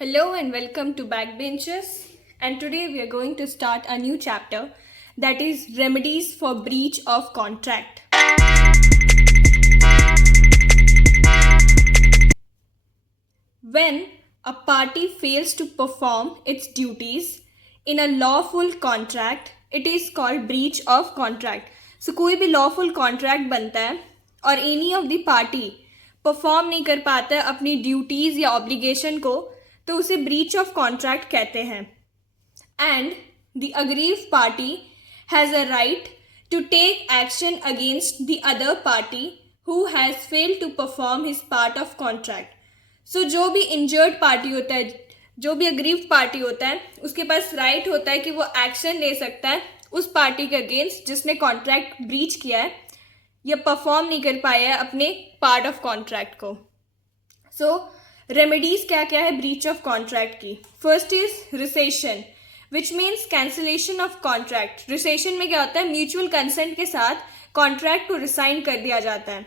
Hello and welcome to Backbenchers. And today we are going to start a new chapter that is remedies for breach of contract. When a party fails to perform its duties in a lawful contract, it is called breach of contract. So कोई भी lawful contract बनता है और any of the party perform नहीं कर पाता है अपनी duties या obligation को, तो उसे breach of contract कहते हैं. And the aggrieved party has a right to take action against the other party who has failed to perform his part of contract. So जो भी injured party होता है, जो भी aggrieved party होता है, उसके पास right होता है कि वो action ले सकता है उस पार्टी के अगेंस्ट जिसने कॉन्ट्रैक्ट ब्रीच किया है या परफॉर्म नहीं कर पाया है अपने पार्ट ऑफ कॉन्ट्रैक्ट को. सो रेमेडीज क्या क्या है ब्रीच ऑफ कॉन्ट्रैक्ट की. First is recession, which means cancellation of contract. Recession में क्या होता है, म्यूचुअल कंसेंट के साथ कॉन्ट्रैक्ट को रिसाइन कर दिया जाता है.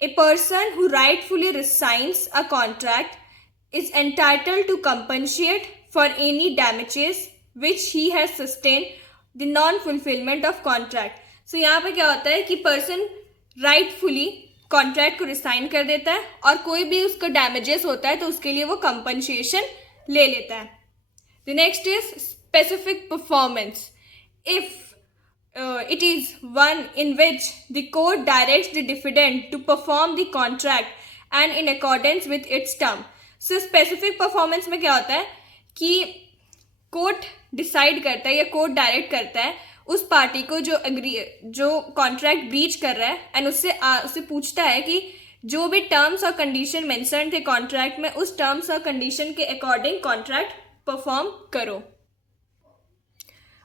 A person who rightfully rescinds a contract is entitled to compensation for any damages which he has sustain the non fulfilment of contract. So यहाँ पे क्या होता है कि पर्सन राइटफुली कॉन्ट्रैक्ट को रिसाइन कर देता है और कोई भी उसका डैमेजेस होता है तो उसके लिए वो कंपनसेशन ले लेता है. The next is specific performance. If it is one in which the court directs the defendant to perform the contract and in accordance with its term. So specific performance में क्या होता है कि कोर्ट डिसाइड करता है या court direct करता है उस पार्टी को जो कॉन्ट्रैक्ट ब्रीच कर रहा है एंड उससे पूछता है कि जो भी टर्म्स और कंडीशन मेंशन थे कॉन्ट्रैक्ट में उस टर्म्स और कंडीशन के अकॉर्डिंग कॉन्ट्रैक्ट परफॉर्म करो.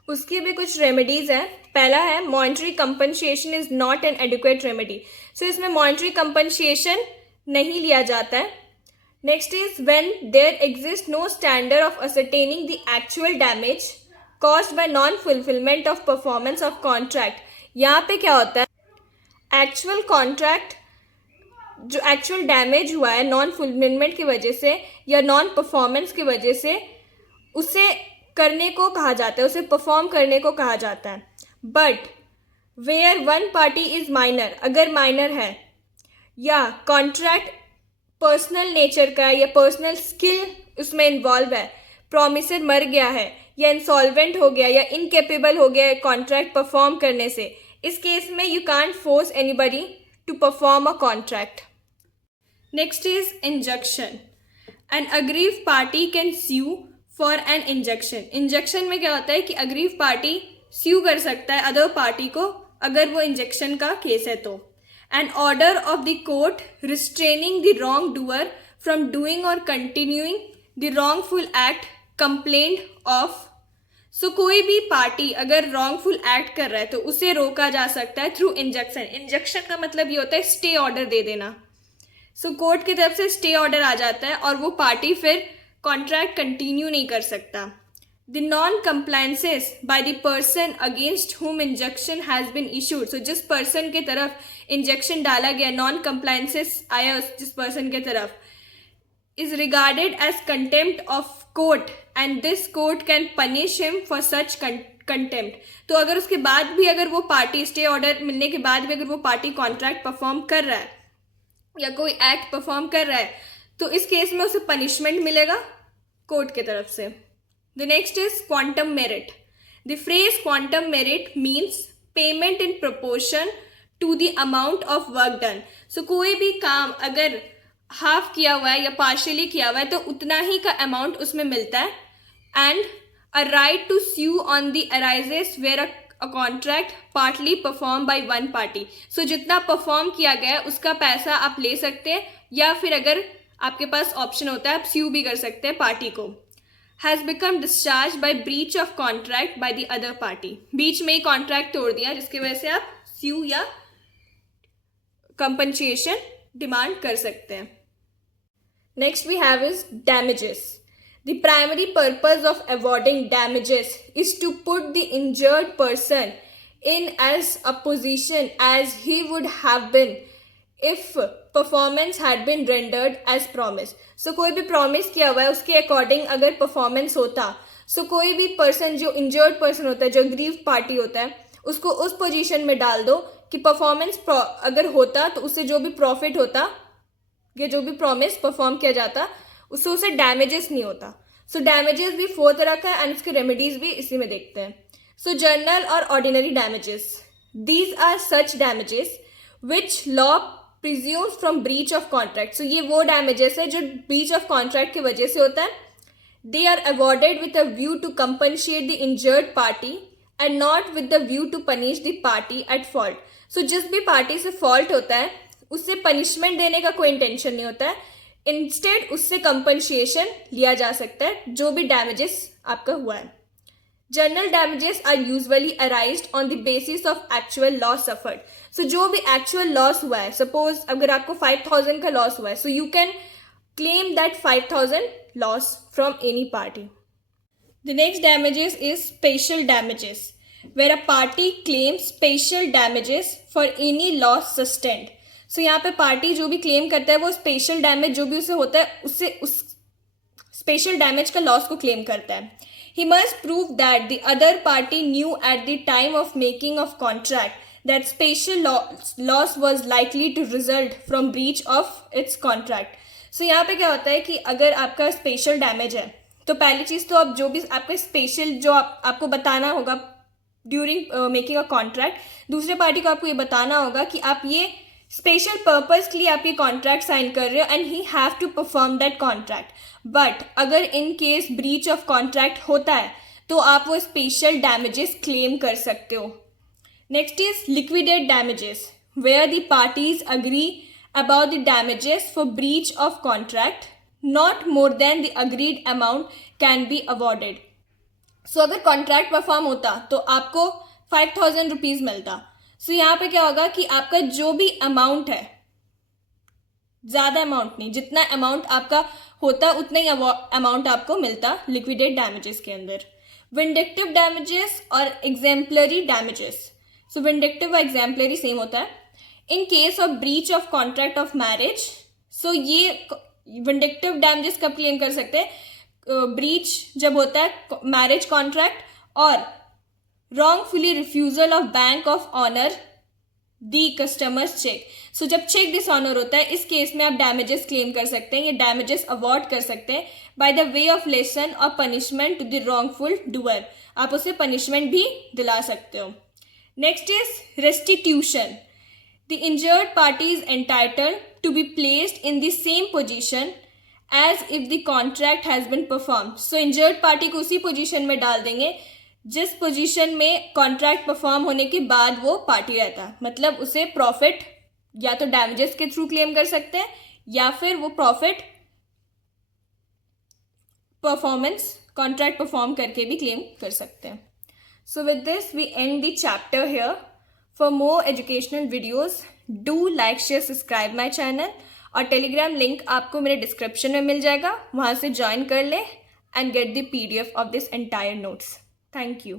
उसकी भी कुछ रेमेडीज है. पहला है monetary compensation is not an adequate remedy. So इसमें मॉनिटरी कंपनसेशन नहीं लिया जाता है. Next is when there exist no standard of ascertaining the actual damage caused by non fulfilment of performance of contract. यहाँ पे क्या होता है, एक्चुअल कॉन्ट्रैक्ट जो एक्चुअल डैमेज हुआ है नॉन फुलफिलमेंट की वजह से या नॉन परफॉर्मेंस की वजह से उसे करने को कहा जाता है, उसे परफॉर्म करने को कहा जाता है. But where one party is minor, अगर माइनर है या कॉन्ट्रैक्ट पर्सनल नेचर का है या पर्सनल स्किल उसमें इन्वॉल्व है, प्रोमिसर मर गया है या इंसॉल्वेंट हो गया या इनकेपेबल हो गया है कॉन्ट्रैक्ट परफॉर्म करने से, इस केस में you can't force anybody to perform a contract. Next is injunction. An aggrieve party can sue for an injunction. Injunction में क्या होता है कि अग्रीव पार्टी स्यू कर सकता है अदर पार्टी को अगर वो इंजंक्शन का केस है तो. An order of the court restraining the wrong doer from doing or continuing the wrongful act complained of. So कोई भी पार्टी अगर रॉन्गफुल एक्ट कर रहा है तो उसे रोका जा सकता है थ्रू इंजंक्शन. इंजंक्शन का मतलब ये होता है स्टे ऑर्डर दे देना. सो कोर्ट की तरफ से स्टे ऑर्डर आ जाता है और वो पार्टी फिर कॉन्ट्रैक्ट कंटिन्यू नहीं कर सकता. The non compliances by the person against whom injunction has been issued. So जिस पर्सन के तरफ इंजंक्शन डाला गया, नॉन कंप्लायंसेस आया जिस पर्सन के तरफ, is regarded as contempt of court and this court can punish him for such contempt. तो अगर उसके बाद भी अगर वो पार्टी स्टे ऑर्डर मिलने के बाद भी अगर वो पार्टी कॉन्ट्रैक्ट परफॉर्म कर रहा है या कोई एक्ट परफॉर्म कर रहा है तो इस केस में उसे पनिशमेंट मिलेगा कोर्ट की तरफ से. The next is quantum meruit. The phrase quantum meruit means payment in proportion to the amount of work done. So कोई भी काम अगर हाफ किया हुआ है या पार्शियली किया हुआ है तो उतना ही का अमाउंट उसमें मिलता है. And a right to sue on the arises where a contract partly perform by one party. So जितना परफॉर्म किया गया है उसका पैसा आप ले सकते हैं या फिर अगर आपके पास ऑप्शन होता है आप स्यू भी कर सकते हैं पार्टी को. Has become discharge by breach of contract by the other party. बीच में ही कॉन्ट्रैक्ट तोड़ दिया जिसकी वजह से आप स्यू या कंपनसेशन डिमांड कर सकते हैं. Next we have is damages. The primary purpose of awarding damages is to put the injured person in as a position as he would have been if performance had been rendered as promise. So कोई भी promise किया हुआ है उसके according अगर performance होता, सो कोई भी पर्सन जो इंजर्ड पर्सन होता है, जो ग्रीव पार्टी होता है, उसको उस पोजीशन में डाल दो कि परफॉर्मेंस अगर होता तो उससे जो भी प्रॉफिट होता या जो भी प्रॉमिस परफॉर्म किया जाता उससे उसे डैमेजेस नहीं होता। सो डैमेजेस भी 4 तरह का है एंड उसके रेमेडीज भी इसी में देखते हैं। So general or ordinary damages, these are such damages which law presumes from breach of contract. So ये वो डैमेजेस है जो ब्रीच ऑफ कॉन्ट्रैक्ट की वजह से होता है। They are awarded with a view to compensate the injured party and not with the view to punish the party at fault. So जिस भी पार्टी से फॉल्ट होता है उससे पनिशमेंट देने का कोई इंटेंशन नहीं होता है, इंस्टेड उससे कंपनसेशन लिया जा सकता है जो भी डैमेजेस आपका हुआ है। General damages are usually arised on the basis of actual loss suffered. So जो भी एक्चुअल लॉस हुआ है, सपोज अगर आपको 5,000 का लॉस हुआ है, so you can claim that 5,000 loss from any party. The next damages is special damages, where a party claims special damages for any loss sustained. So यहाँ पे पार्टी जो भी क्लेम करता है वो स्पेशल डैमेज जो भी उसे होता है उससे उस स्पेशल डैमेज का लॉस को क्लेम करता है। He must prove that the other party knew at the time of making of contract that special loss was likely to result from breach of its contract. So यहाँ पे क्या होता है कि अगर आपका स्पेशल डैमेज है तो पहली चीज़ तो आप जो भी आपका स्पेशल जो आपको बताना होगा ड्यूरिंग मेकिंग अ कॉन्ट्रैक्ट, दूसरे पार्टी को आपको ये बताना होगा कि आप ये स्पेशल पर्पस के लिए आप ये कॉन्ट्रैक्ट साइन कर रहे हो and he have to perform that contract. But अगर in case breach of contract होता है तो आप वो स्पेशल डैमेजेस क्लेम कर सकते हो। Next is liquidate damages, where the parties agree about the damages for breach of contract, not more than the agreed amount can be awarded. So अगर contract perform होता तो आपको 5,000 रुपीज़ मिलता। सो यहाँ पे क्या होगा कि आपका जो भी अमाउंट है, ज़्यादा अमाउंट नहीं, जितना अमाउंट आपका होता उतना ही अमाउंट आपको मिलता लिक्विडेट डैमेजेस के अंदर। Vindictive damages or exemplary damages, so vindictive और एग्जेम्पलरी सेम होता है। In case of breach of contract of marriage, so ये विंडिक्टिव डैमेजेस कब क्लेम कर सकते हैं? ब्रीच जब होता है मैरिज कॉन्ट्रैक्ट और wrongfully refusal of bank of honor the customer's check. सो जब चेक डिसऑनर होता है इस केस में आप डैमेजेस क्लेम कर सकते हैं या डैमेजेस अवॉर्ड कर सकते हैं by the way of lesson or punishment to the wrongful doer. आप उसे पनिशमेंट भी दिला सकते हो। Next is restitution. The injured party is entitled to be placed in the same position as if the contract has been perform. So injured party को उसी position में डाल देंगे जिस पोजीशन में कॉन्ट्रैक्ट परफॉर्म होने के बाद वो पार्टी रहता है। मतलब उसे प्रॉफिट या तो डैमेजेस के थ्रू क्लेम कर सकते हैं या फिर वो प्रॉफिट परफॉर्मेंस कॉन्ट्रैक्ट परफॉर्म करके भी क्लेम कर सकते हैं। So with this we end the chapter here. For more educational videos do like share subscribe my channel और टेलीग्राम लिंक आपको मेरे डिस्क्रिप्शन में मिल जाएगा, वहाँ से ज्वाइन कर ले and get the PDF of this entire notes. Thank you.